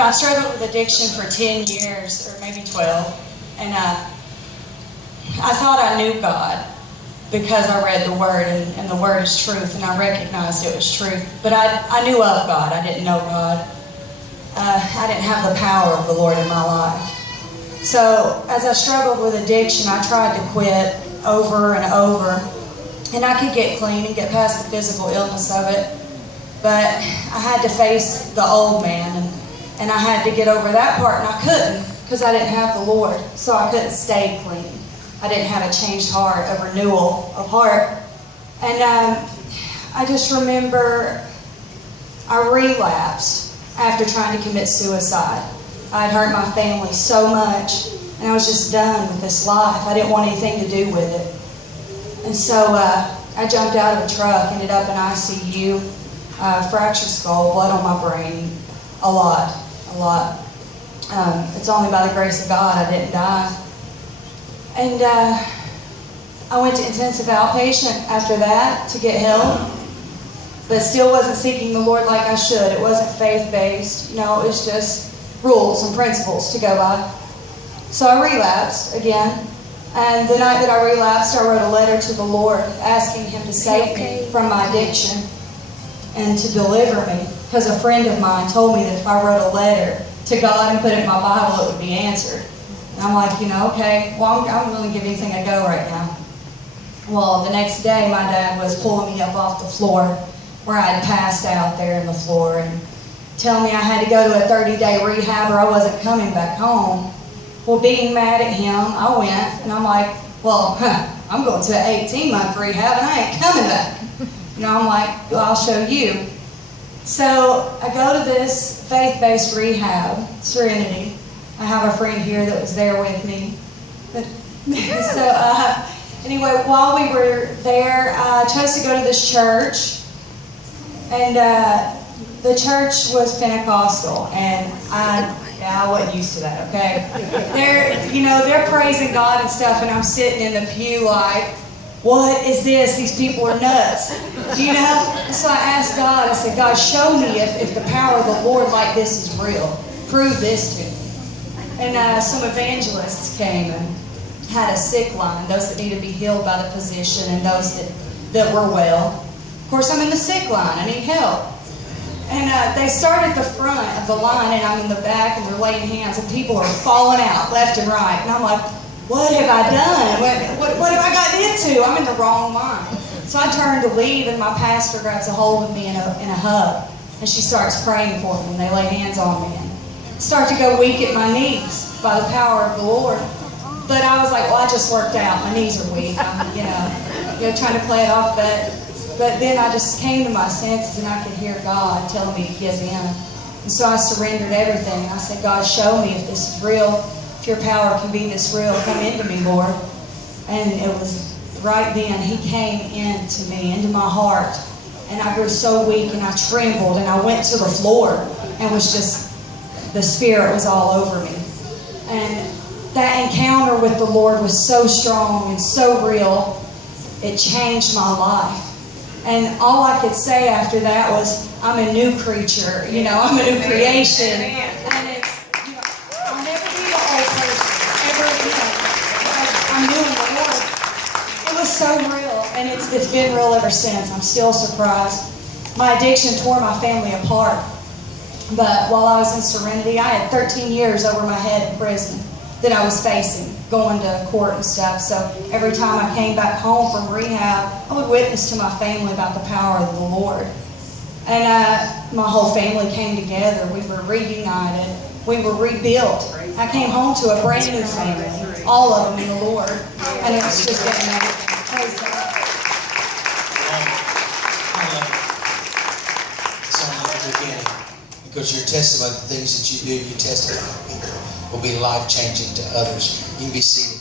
I struggled with addiction for 10 years, or maybe 12, and I thought I knew God because I read the Word, and the Word is truth, and I recognized it was truth. But I knew of God. I didn't know God. I didn't have the power of the Lord in my life. So as I struggled with addiction, I tried to quit over and over. And I could get clean and get past the physical illness of it. But I had to face the old man, and I had to get over that part, and I couldn't because I didn't have the Lord. So I couldn't stay clean. I didn't have a changed heart, a renewal of heart. And I just remember I relapsed after trying to commit suicide. I'd hurt my family so much, and I was just done with this life. I didn't want anything to do with it. And so I jumped out of a truck, ended up in ICU, fractured skull, blood on my brain, a lot. It's only by the grace of God I didn't die. And I went to intensive outpatient after that to get help, but still wasn't seeking the Lord like I should. It wasn't faith-based. No, it was just rules and principles to go by. So I relapsed again. And the night that I relapsed, I wrote a letter to the Lord asking Him to save me from my addiction and to deliver me. Because a friend of mine told me that if I wrote a letter to God and put it in my Bible, it would be answered. And I'm like, okay, well, I'm willing to give anything a go right now. Well, the next day, my dad was pulling me up off the floor where I had passed out there in the floor and telling me I had to go to a 30-day rehab or I wasn't coming back home. Well, being mad at him, I went, and I'm like, well, I'm going to an 18-month rehab, and I ain't coming back. I'm like, well, I'll show you. So I go to this faith-based rehab, Serenity. I have a friend here that was there with me. So anyway, while we were there, I chose to go to this church, and the church was Pentecostal, and I wasn't used to that, okay? They're praising God and stuff, and I'm sitting in the pew like, what is this? These people are nuts, So I asked God, I said, God, show me if the power of the Lord like this is real. Prove this to me. And some evangelists came and had a sick line, those that need to be healed by the physician and those that were well. Of course, I'm in the sick line. I need help. And they start at the front of the line, and I'm in the back, and they're laying hands, and people are falling out left and right. And I'm like, what have I done? What have I gotten into? I'm in the wrong line. So I turn to leave, and my pastor grabs a hold of me in a hug, and she starts praying for me, and they lay hands on me. And start to go weak at my knees by the power of the Lord. But I was like, well, I just worked out. My knees are weak. I'm, trying to play it off, But then I just came to my senses, and I could hear God telling me to give in. And so I surrendered everything. I said, God, show me if this is real, if your power can be this real. Come into me, Lord. And it was right then He came into me, into my heart. And I grew so weak, and I trembled, and I went to the floor, and was just, the Spirit was all over me. And that encounter with the Lord was so strong and so real, it changed my life. And all I could say after that was, I'm a new creature, I'm a new creation. And it's, I'll never be the old person ever again. I'm new in the Lord. It was so real, and it's been real ever since. I'm still surprised. My addiction tore my family apart. But while I was in Serenity, I had 13 years over my head in prison that I was facing, going to court and stuff. So every time I came back home from rehab, I would witness to my family about the power of the Lord. And my whole family came together. We were reunited. We were rebuilt. I came home to a brand new family, all of them in the Lord. And it was just getting amazing. Praise God. I love it. It's only the beginning. Because your testimony, the things that you do, you testify to people, will be life-changing to others. You can be seated.